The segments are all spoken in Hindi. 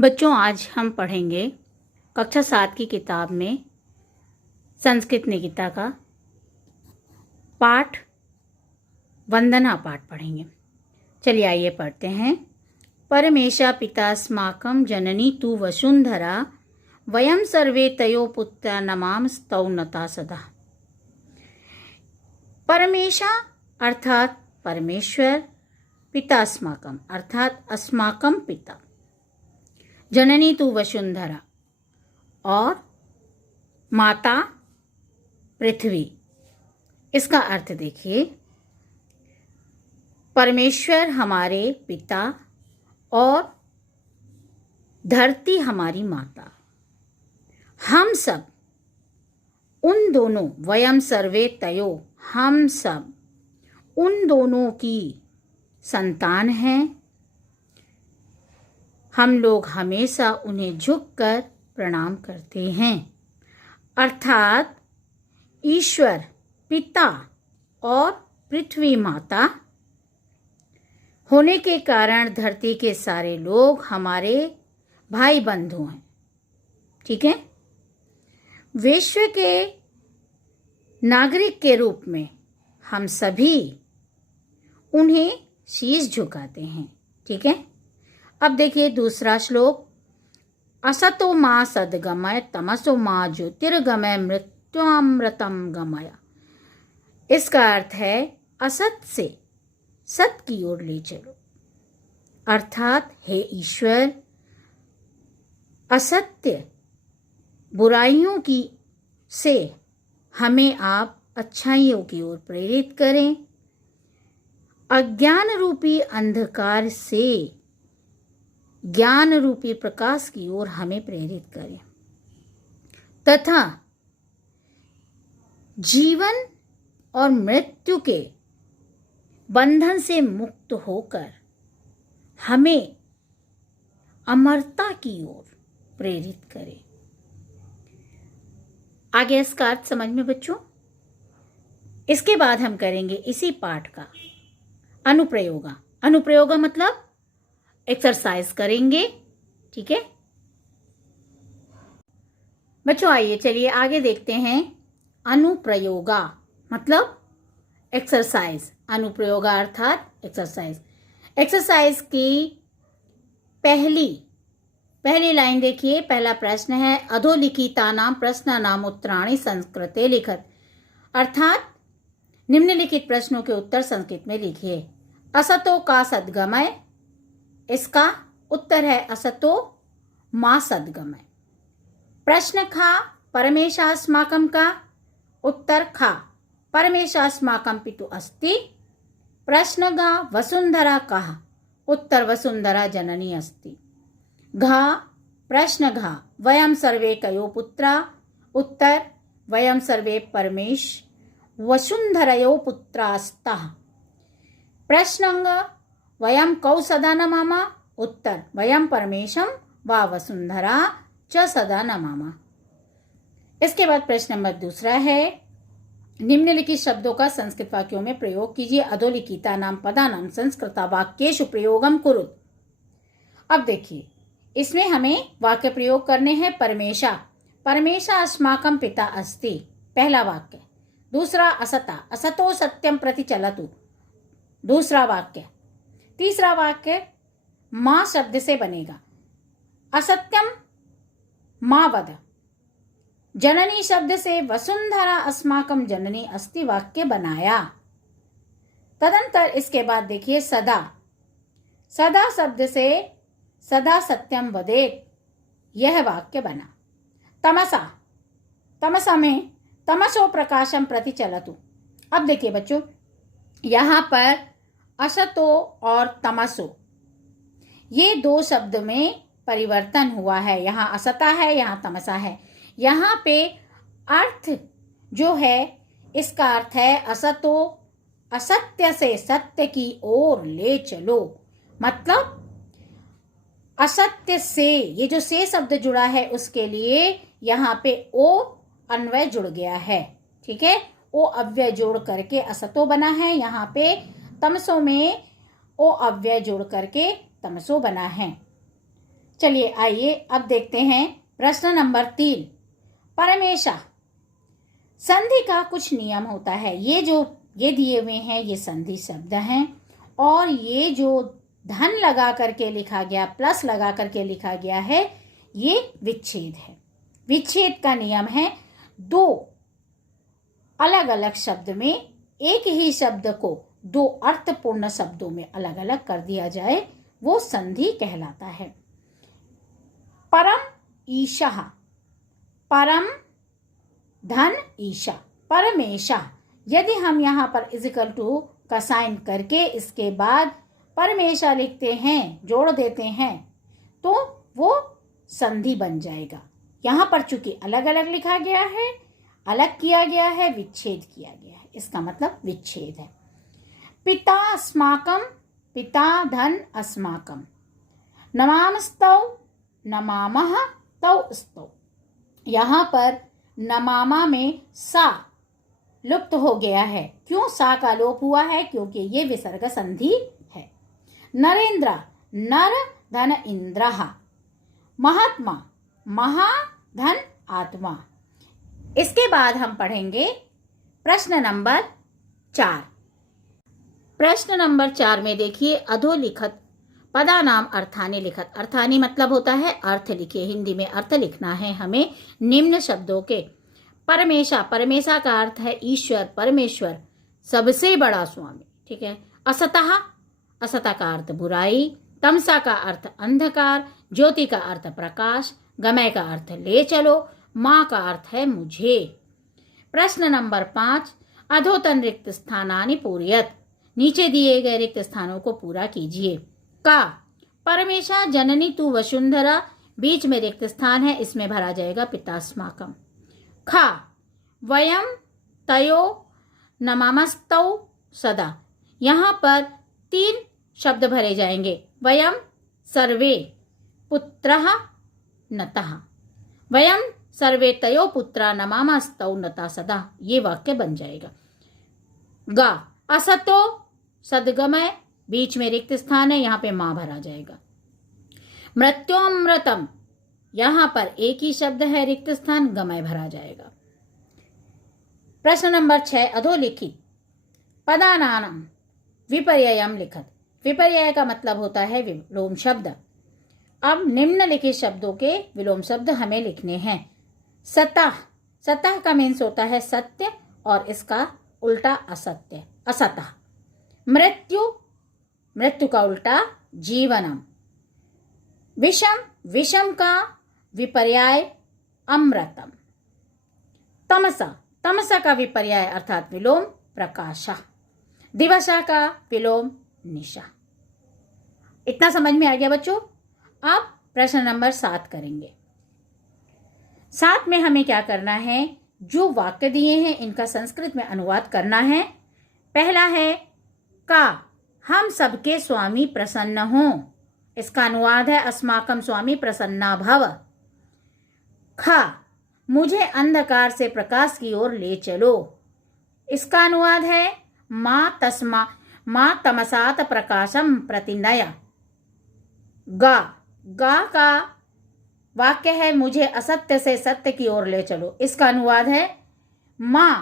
बच्चों, आज हम पढ़ेंगे कक्षा 7 की किताब में संस्कृत निकिता का पाठ वंदना पाठ पढ़ेंगे। चलिए आइए पढ़ते हैं। परमेशा पितास्माकं जननी तु वसुंधरा वयं सर्वे तयो पुत्रा नमाम स्तौनता सदा। परमेशा अर्थात परमेश्वर, पितास्माकं अर्थात अस्माकं पिता, जननी तु वसुंधरा और माता पृथ्वी। इसका अर्थ देखिए, परमेश्वर हमारे पिता और धरती हमारी माता, हम सब उन दोनों, वयम सर्वे तयो, हम सब उन दोनों की संतान हैं। हम लोग हमेशा उन्हें झुककर प्रणाम करते हैं। अर्थात ईश्वर पिता और पृथ्वी माता होने के कारण धरती के सारे लोग हमारे भाई बंधु हैं। ठीक है। विश्व के नागरिक के रूप में हम सभी उन्हें शीश झुकाते हैं। ठीक है। अब देखिए दूसरा श्लोक। असतो मां सद्गमय तमसो मां ज्योतिर्गमय मृत्युमृतम गमय। इसका अर्थ है असत से सत की ओर ले चलो। अर्थात हे ईश्वर, असत्य बुराइयों की से हमें आप अच्छाइयों की ओर प्रेरित करें। अज्ञान रूपी अंधकार से ज्ञान रूपी प्रकाश की ओर हमें प्रेरित करें तथा जीवन और मृत्यु के बंधन से मुक्त होकर हमें अमरता की ओर प्रेरित करें। आगे इसका अर्थ समझ में बच्चों। इसके बाद हम करेंगे इसी पाठ का अनुप्रयोगा। अनुप्रयोगा मतलब एक्सरसाइज करेंगे। ठीक है बच्चों, आइए चलिए आगे देखते हैं। अनुप्रयोगा मतलब एक्सरसाइज। अनुप्रयोगा अर्थात एक्सरसाइज। एक्सरसाइज की पहली लाइन देखिए। पहला प्रश्न है अधोलिखितानां प्रश्नानां उत्तराणि संस्कृते लिखत। अर्थात निम्नलिखित प्रश्नों के उत्तर संस्कृत में लिखिए। असतो का सद्गमय, इसका उत्तर है असतो मा सद्गमय। प्रश्न खा परमेशास्माकं का उत्तर खा परमेशास्माकं पितु अस्ति। प्रश्न गा वसुंधरा कहा, उत्तर वसुंधरा जननी अस्ति। घा प्रश्न घा वयं सर्वे कयो पुत्रा, उत्तर वयं सर्वे परमेश वसुंधरयो पुत्रास्तः। प्रश्नंग वयं कौ सदा नमामः, उत्तर वयं परमेशं वा वसुंधरा च सदा नमामः। इसके बाद प्रश्न नंबर दूसरा है निम्नलिखित शब्दों का संस्कृत वाक्यों में प्रयोग कीजिए। अधोलिखितानां पदानां संस्कृत वाक्येषु प्रयोगं कुरुत। अब देखिए इसमें हमें वाक्य प्रयोग करने हैं। परमेशा अस्माकं पिता अस्ति, पहला वाक्य। दूसरा असता, असतो सत्यम प्रति चलतु, दूसरा वाक्य। तीसरा वाक्य मां शब्द से बनेगा। असत्यम मां वद। जननी शब्द से वसुंधरा अस्माकं जननी अस्ति वाक्य बनाया। तदंतर इसके बाद देखिए सदा शब्द से सदा सत्यम वदेत, यह वाक्य बना। तमसा में तमसो प्रकाशम प्रति चलतु। अब देखिए बच्चों, यहां पर असतो और तमसो ये दो शब्द में परिवर्तन हुआ है। यहाँ असता है, यहाँ तमसा है। यहाँ पे अर्थ जो है, इसका अर्थ है असतो असत्य से सत्य की ओर ले चलो। मतलब असत्य से, ये जो से शब्द जुड़ा है उसके लिए यहाँ पे ओ अन्वय जुड़ गया है। ठीक है, ओ अव्यय जोड़ करके असतो बना है। यहाँ पे तमसो में ओ अव्यय जोड़ करके तमसो बना है। चलिए आइए अब देखते हैं प्रश्न नंबर 3। परमेशा। संधि का कुछ नियम होता है। ये दिए हुए हैं, ये संधि शब्द हैं, और ये जो धन लगा करके लिखा गया, प्लस लगा करके लिखा गया है, ये विच्छेद है। विच्छेद का नियम है, दो अलग अलग शब्द में एक ही शब्द को दो अर्थपूर्ण शब्दों में अलग अलग कर दिया जाए, वो संधि कहलाता है। परम ईशा, परम धन ईशा, परमेशा। यदि हम यहाँ पर इजिकल टू का साइन करके इसके बाद परमेशा लिखते हैं, जोड़ देते हैं, तो वो संधि बन जाएगा। यहाँ पर चूंकि अलग अलग लिखा गया है, अलग किया गया है, विच्छेद किया गया है, इसका मतलब विच्छेद है। पिता अस्माकं, पिता धन अस्माकं, नमामस्तौ, नमामः तौ स्तौ। यहाँ पर नमामा में सा लुप्त हो गया है। क्यों सा का लोप हुआ है? क्योंकि ये विसर्ग संधि है। नरेंद्र, नर धन इंद्रः, महात्मा, महा धन आत्मा। इसके बाद हम पढ़ेंगे प्रश्न नंबर 4। प्रश्न नंबर 4 में देखिए, अधोलिखित पदानाम अर्थानि लिखत। अर्थानि मतलब होता है अर्थ लिखिए। हिंदी में अर्थ लिखना है हमें निम्न शब्दों के। परमेशा, परमेशा का अर्थ है ईश्वर, परमेश्वर, सबसे बड़ा स्वामी। ठीक है। असतः, असतः का अर्थ बुराई। तमसा का अर्थ अंधकार। ज्योति का अर्थ प्रकाश। गमय का अर्थ ले चलो। माँ का अर्थ है मुझे। प्रश्न नंबर 5। अधोतन रिक्त स्थानानि पूरयत। नीचे दिए गए रिक्त स्थानों को पूरा कीजिए। का, परमेशा जननी तू वसुंधरा, बीच में रिक्त स्थान है, इसमें भरा जाएगा पितास्माकं। खा, वयम तयो नमामस्तौ सदा। यहाँ पर 3 शब्द भरे जाएंगे। वयम सर्वे पुत्रः नतः। वयम सर्वे तयो पुत्रा नमामस्तौ नता सदा, ये वाक्य बन जाएगा। गा, असतो सदगमय, बीच में रिक्त स्थान है, यहाँ पे मां भरा जाएगा। मृत्योमृतम, यहाँ पर एक ही शब्द है, रिक्त स्थान, गमय भरा जाएगा। प्रश्न नंबर 6। अधोलिखित पदानाम विपर्ययम लिखत। विपर्यय का मतलब होता है विलोम शब्द। अब निम्नलिखित शब्दों के विलोम शब्द हमें लिखने हैं। सतः, सतः का मीन्स होता है सत्य, और इसका उल्टा असत्य, असतः। मृत्यु, मृत्यु का उल्टा जीवनम। विषम, विषम का विपर्याय अमृतम। तमसा, तमसा का विपर्याय अर्थात विलोम प्रकाशा। दिवसा का विलोम निशा। इतना समझ में आ गया बच्चों? अब प्रश्न नंबर 7 करेंगे। 7 में हमें क्या करना है? जो वाक्य दिए हैं इनका संस्कृत में अनुवाद करना है। पहला है का, हम सबके स्वामी प्रसन्न हों। इसका अनुवाद है अस्माकं स्वामी प्रसन्ना भव। खा, मुझे अंधकार से प्रकाश की ओर ले चलो। इसका अनुवाद है मां तमसात प्रकाशम प्रतिनया। गा, गा का वाक्य है मुझे असत्य से सत्य की ओर ले चलो। इसका अनुवाद है मां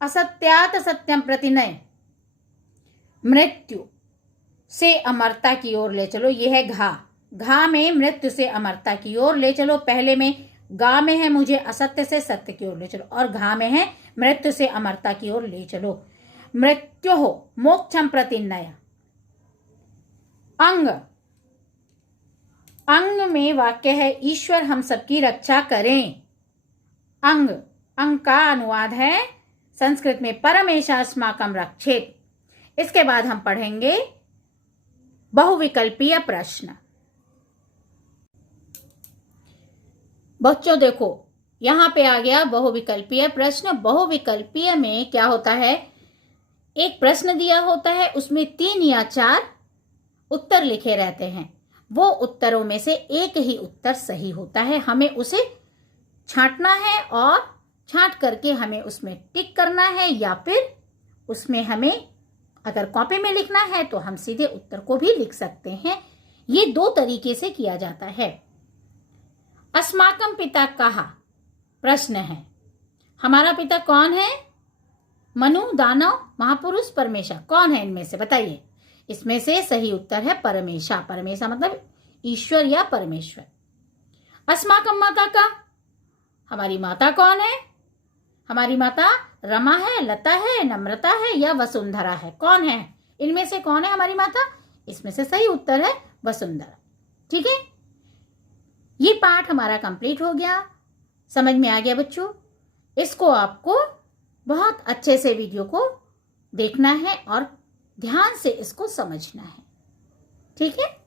असत्यात सत्यम प्रतिनय, मृत्यु से अमरता की ओर ले चलो। यह है घा, घा में मृत्यु से अमरता की ओर ले चलो। पहले में गा में है मुझे असत्य से सत्य की ओर ले चलो, और घा में है मृत्यु से अमरता की ओर ले चलो। मृत्यु हो मोक्षम प्रतिनय। अंग, अंग में वाक्य है ईश्वर हम सबकी रक्षा करें। अंग, अंग का अनुवाद है संस्कृत में परमेशास्माकं रक्षेत। इसके बाद हम पढ़ेंगे बहुविकल्पीय प्रश्न। बच्चों देखो, यहां पे आ गया बहुविकल्पीय प्रश्न। बहुविकल्पीय में क्या होता है? एक प्रश्न दिया होता है, उसमें 3 या 4 उत्तर लिखे रहते हैं। वो उत्तरों में से एक ही उत्तर सही होता है। हमें उसे छांटना है और छांट करके हमें उसमें टिक करना है, या फिर उसमें हमें अगर कॉपी में लिखना है तो हम सीधे उत्तर को भी लिख सकते हैं। ये 2 तरीके से किया जाता है। अस्माकं पिता कहा प्रश्न है। हमारा पिता कौन है? मनु, दानव, महापुरुष, परमेशा, कौन है इनमें से बताइए। इसमें से सही उत्तर है परमेशा। परमेशा मतलब ईश्वर या परमेश्वर। अस्माकं माता का, हमारी माता कौन है? हमारी माता रमा है, लता है, नम्रता है या वसुंधरा है? कौन है इनमें से? कौन है हमारी माता? इसमें से सही उत्तर है वसुंधरा। ठीक है, ये पाठ हमारा कंप्लीट हो गया। समझ में आ गया बच्चों? इसको आपको बहुत अच्छे से वीडियो को देखना है और ध्यान से इसको समझना है। ठीक है।